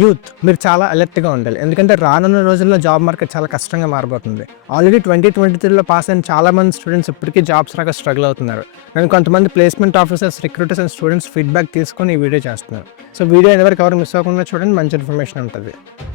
Youth మీరు చాలా అలర్ట్గా ఉండాలి. ఎందుకంటే రానున్న రోజుల్లో జాబ్ మార్కెట్ చాలా కష్టంగా మారబోతుంది. ఆల్రెడీ 2023లో పాస్ అయిన చాలా మంది స్టూడెంట్స్ ఇప్పటికీ జాబ్స్ రాక స్ట్రగుల్ అవుతున్నారు. నేను కొంతమంది placement officers, recruiters and students feedback తీసుకొని ఈ వీడియో చేస్తున్నారు. సో వీడియో ఎవరికి ఎవరు మిస్ అవ్వకుండా చూడండి, మంచి ఇన్ఫర్మేషన్ ఉంటుంది.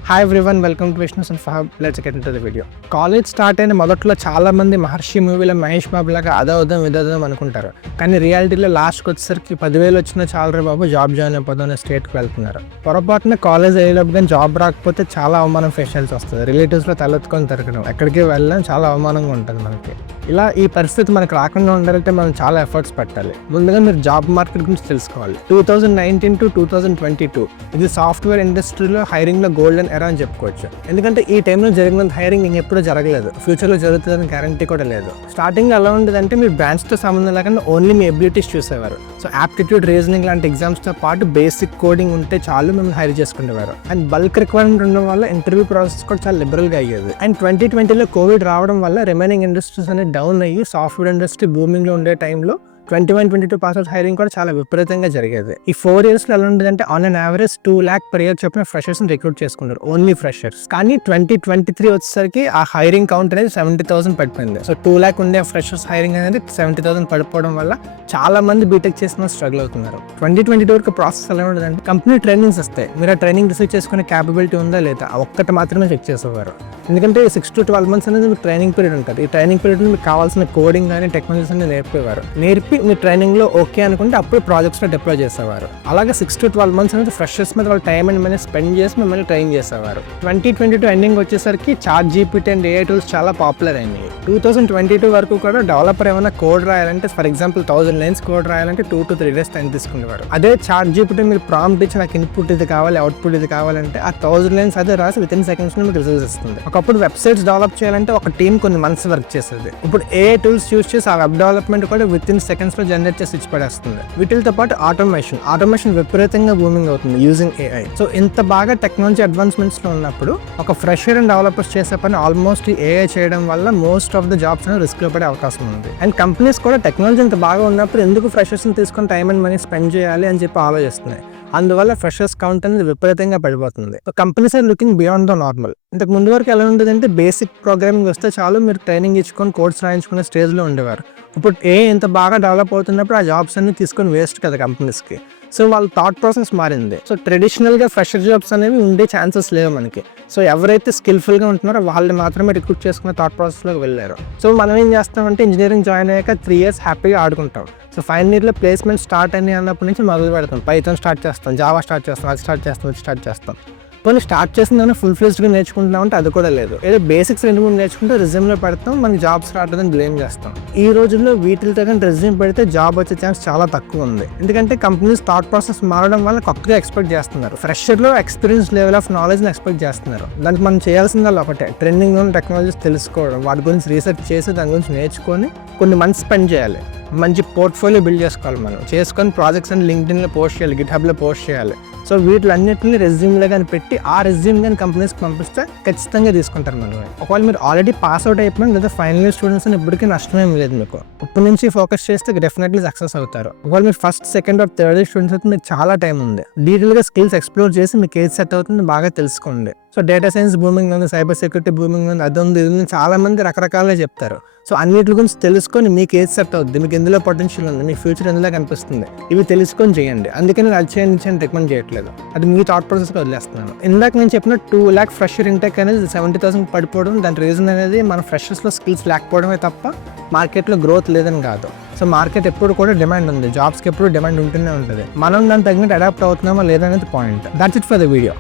Hi everyone, welcome to Vishnu and ఫహబ్. Let's get into the video. College start అయిన మొదట్లో చాలా మంది మహర్షి మూవీలో మహేష్ బాబు లాగా అదవుదాం ఇదవుదాం అనుకుంటారు. కానీ రియాలిటీలో లాస్ట్కి వచ్చేసరికి 10,000 వచ్చినా చాలరే బాబు, జాబ్ జాయిన్ అయిపోదాం అనే స్టేట్కి వెళ్తున్నారు. పొరపాటున కాలేజ్ అయ్యేటప్పుడు కానీ జాబ్ రాకపోతే చాలా అవమానం ఫేస్ చేయాల్సి వస్తుంది. రిలేటివ్స్లో తలెత్తుకొని తిరగడం, ఎక్కడికి వెళ్ళడం చాలా అవమానంగా ఉంటుంది మనకి. ఇలా ఈ పరిస్థితి మనకు రాకుండా ఉండాలంటే మనం చాలా ఎఫర్ట్స్ పెట్టాలి. ముందుగా మీరు జాబ్ మార్కెట్ గురించి తెలుసుకోవాలి. 2019 to 2022 ఇది సాఫ్ట్వేర్ ఇండస్ట్రీలో హైరింగ్లో గోల్డెన్ ఎరా అని చెప్పుకోవచ్చు. ఎందుకంటే ఈ టైంలో జరిగిన హైరింగ్ ఇంకెప్పుడూ జరగలేదు, ఫ్యూచర్లో జరుగుతుందని గ్యారంటీ కూడా లేదు. స్టార్టింగ్ ఎలా ఉండేదంటే మీరు బ్రాంచ్తో సంబంధం లేకుండా ఓన్లీ మీ ఎబిలిటీస్ చూసేవారు. సో యాప్టిట్యూడ్, రీజనింగ్ లాంటి ఎగ్జామ్స్తో పాటు బేసిక్ కోడింగ్ ఉంటే చాలు మిమ్మల్ని హైర్ చేసుకునేవారు. అండ్ బల్క్ రిక్వైర్మెంట్ ఉండడం వల్ల ఇంటర్వ్యూ ప్రాసెస్ కూడా చాలా లిబరల్గా అయ్యేది. అండ్ 2020లో కోవిడ్ రావడం వల్ల రిమైనింగ్ ఇండస్ట్రీస్ అనేది డౌన్ అయ్యి సాఫ్ట్వేర్ ఇండస్ట్రీ బూమింగ్లో ఉండే టైంలో 21-22 పాస్ అవుట్ హైరింగ్ కూడా చాలా విపరీతంగా జరిగేది. ఈ 4 yearsలో ఎలా ఉండేదంటే on an average 2 lakh per year చెప్పిన ఫ్రెషర్స్ని రిక్రూట్ చేసుకున్నారు, ఓన్లీ ఫ్రెషర్స్. కానీ 2023 వచ్చేసరికి ఆ హైరింగ్ కౌంట్ అనేది 70,000 పడిపోయింది. సో 2 lakh ఉండే ఫ్రెషర్స్ హైరింగ్ అనేది 70,000 పడిపోవడం వల్ల చాలా మంది బీటెక్ చేసిన స్ట్రగుల్ అవుతున్నారు. 2022 వరకు ప్రాసెస్ ఎలా ఉండదంటే కంపెనీ ట్రైనింగ్స్ వస్తాయి, మీరు ఆ ట్రైనింగ్ రిసీవ్ చేసుకునే క్యాపబిలిటీ ఉందా లేదా ఒక్కటి మాత్రమే చెక్ చేసేవారు. ఎందుకంటే 6 to 12 months అనేది మీకు ట్రైనింగ్ పీరియడ్ ఉంటుంది. ఈ ట్రైనింగ్ పీరియడ్లో మీకు కావాల్సిన కోడింగ్ కానీ టెక్నాలజీస్ అన్ని నేర్పేవారు. నేర్పి మీ ట్రైనింగ్లో ఓకే అనుకుంటే అప్పుడు ప్రాజెక్ట్స్లో డిప్లాయ్ చేసేవారు. అలాగే 6 to 12 months అనేది ఫ్రెషర్స్ మీద వాళ్ళు టైం అండ్ మనీ స్పెండ్ చేసి మిమ్మల్ని ట్రైన్ చేసేవారు. 2022 ఎండింగ్ వచ్చేసరికి chat GPT and AI tools చాలా పాపులర్ అయినాయి. 2022 వరకు కూడా డెవలపర్ ఏమైనా కోడ్ రాయాలంటే, ఫర్ ఎగ్జాంపుల్ 1000 lines కోడ్ రాయాలంటే 2 to 3 days టైం తీసుకునేవారు. అదే చాట్ జీపీటీ మీరు ప్రాంప్ట్ ఇచ్చి నాకు ఇన్పుట్ ఇది కావాలి, అవుట్పుట్ ఇది కావాలంటే ఆ 1000 lines అదే రాసి విత్ ఇన్ సెకండ్స్లో మీకు రిజల్ట్స్ ఇస్తుంది. ఒకప్పుడు వెబ్సైట్స్ డెవలప్ చేయాలంటే ఒక టీం కొన్ని మంత్స్ వర్క్ చేసేది. ఇప్పుడు ఏఐ టూల్స్ యూస్ చేసి ఆ వెబ్ డెవలప్మెంట్ కూడా విత్ ఇన్ సెకండ్స్లో జనరేట్ చేసి ఇచ్చి పడేస్తుంది. వీటితో పాటు ఆటోమేషన్ విపరీతంగా బూమింగ్ అవుతుంది యూజింగ్ ఏఐ. సో ఇంత బాగా టెక్నాలజీ అడ్వాన్స్మెంట్స్లో ఉన్నప్పుడు ఒక ఫ్రెషర్ అండ్ డెవలపర్స్ చేసే పని ఆల్మోస్ట్ ఏఐ చేయడం వల్ల మోస్ట్ ఆఫ్ ద జాబ్స్ అనేది రిస్క్లో పడే అవకాశం ఉంది. అండ్ కంపెనీస్ కూడా టెక్నాలజీ ఇంత బాగా ఉన్నప్పుడు ఎందుకు ఫ్రెషర్స్ని తీసుకొని టైం అండ్ మనీ స్పెండ్ చేయాలి అని చెప్పి ఆలోచిస్తున్నాయి. అందువల్ల ఫ్రెషర్స్ కౌంట్ అనేది విపరీతంగా పడిపోతుంది. So companies are looking beyond the normal. ఇంతకు ముందు వరకు ఎలా ఉండేదంటే బేసిక్ ప్రోగ్రామింగ్ వస్తే చాలు, మీరు ట్రైనింగ్ ఇచ్చుకొని కోడ్స్ రాయించుకునే స్టేజ్లో ఉండేవారు. ఇప్పుడు ఇంత బాగా డెవలప్ అవుతున్నప్పుడు ఆ జాబ్స్ అన్ని తీసుకొని వేస్ట్ కదా కంపెనీస్కి. సో వాళ్ళ థాట్ ప్రాసెస్ మారింది. సో ట్రెడిషనల్గా ఫ్రెషర్ జాబ్స్ అనేవి ఉండే ఛాన్సెస్ లేవు మనకి. సో ఎవరైతే స్కిల్ఫుల్గా ఉంటున్నారో వాళ్ళని మాత్రమే రిక్రూట్ చేసుకునే థాట్ ప్రాసెస్లోకి వెళ్ళారు. సో మనం ఏం చేస్తామంటే ఇంజనీరింగ్ జాయిన్ అయ్యాక 3 years హ్యాపీగా ఆడుకుంటాం. సో ఫైనల్ ఇయర్లో ప్లేస్మెంట్ స్టార్ట్ అయ్యి అన్నప్పటి నుంచి మొదలు పెడతాం. పైథాన్ స్టార్ట్ చేస్తాం, జావా స్టార్ట్ చేస్తాం, అది స్టార్ట్ చేస్తాం. కొన్ని స్టార్ట్ చేసిందని ఫుల్ ఫ్లెజ్డ్గా నేర్చుకుంటున్నామంటే అది కూడా లేదు. ఏదో బేసిక్స్ 2-3 నేర్చుకుంటే రెజ్యూమ్లో పెడతాం, మనకి జాబ్స్ రావట్లేదని బ్లేమ్ చేస్తాం. ఈ రోజుల్లో వీటితో కానీ రెజ్యూమ్ పెడితే జాబ్ వచ్చే ఛాన్స్ చాలా తక్కువ ఉంది. ఎందుకంటే కంపెనీస్ థాట్ ప్రాసెస్ మారడం వల్ల కొత్తగా ఎక్స్పెక్ట్ చేస్తున్నారు. ఫ్రెషర్లో ఎక్స్పీరియన్స్ లెవెల్ ఆఫ్ నాలెడ్జ్ని ఎక్స్పెక్ట్ చేస్తున్నారు. దానికి మనం చేయాల్సిందల్లా ఒకటే, ట్రెండింగ్ ఉన్న టెక్నాలజీస్ తెలుసుకోవడం, వాటి గురించి రీసెర్చ్ చేసి దాని గురించి నేర్చుకొని కొన్ని మంత్స్ స్పెండ్ చేయాలి. మంచి పోర్ట్ఫోలియో బిల్డ్ చేసుకోవాలి. మనం చేసుకొని ప్రాజెక్ట్స్ అని లింక్డ్ఇన్లో పోస్ట్ చేయాలి, గిట్హబ్లో పోస్ట్ చేయాలి. సో వీటిలన్నింటినీ రెజ్యూమ్లో కానీ పెట్టి ఆ రెజ్యూమ్ కానీ కంపెనీస్కి పంపిస్తే ఖచ్చితంగా తీసుకుంటారు మనం. ఒకవేళ మీరు ఆల్రెడీ పాస్ అవుట్ అయిపోయినా లేదా ఫైనల్ ఇయర్ స్టూడెంట్స్ అని ఇప్పటికీ నష్టమేం లేదు మీకు. ఇప్పటి నుంచి ఫోకస్ చేస్తే డెఫినెట్లీ సక్సెస్ అవుతారు. ఒకవేళ మీరు first, second or third year students అయితే మీకు చాలా టైం ఉంది. డీటెయిల్గా స్కిల్స్ ఎక్స్ప్లోర్ చేసి మీకు ఏది సెట్ అవుతుంది బాగా తెలుసుకోండి. సో డేటా సైన్స్ బూమింగ్ ఉంది, సైబర్ సెక్యూరిటీ బూమింగ్ ఉంది, అది ఉంది, ఇది ఉంది, చాలా మంది రకరకాలుగా చెప్తారు. సో అన్నిటి గురించి తెలుసుకొని మీకు ఏది సెట్ అవుతుంది, మీకు ఎందులో పొటెన్షియల్ ఉంది, మీ ఫ్యూచర్ ఎందులో కనిపిస్తుంది, ఇవి తెలుసుకొని చేయండి. అందుకని నేను అది చేయండి రికమెండ్ చేయట్లేదు, అది మీ థాట్ ప్రాసెస్కి వదిలేస్తున్నాను. ఇందాక నేను చెప్పిన 2 lakh ఫ్రెషర్ ఇంటెక్ అనేది 70,000 పడిపోవడం, దాని రీజన్ అనేది మన ఫ్రెషర్స్లో స్కిల్స్ లేకపోవడమే తప్ప మార్కెట్లో గ్రోత్ లేదని కాదు. సో మార్కెట్ ఎప్పుడు కూడా డిమాండ్ ఉంది, జాబ్స్కి ఎప్పుడు డిమాండ్ ఉంటూనే ఉంటుంది. మనం దాన్ని తగినట్టు అడాప్ట్ అవుతున్నామా లేదనేది point. That's it for the video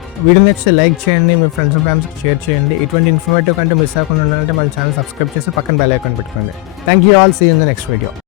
నచ్చితే లైక్ చేయండి, మీ ఫ్రెండ్స్ అండ్ ఫ్యామిలీస్కి షేర్ చేయండి. ఇటువంటి ఇన్ఫర్మేటివ్ కంటే మిస్ అవ్వకుండా ఉండాలంటే మన ఛానల్ సబ్స్క్రైబ్ చేసి పక్కన బెల్ ఐకాన్ పెట్టుకోండి. Thank you all, see you in the next video.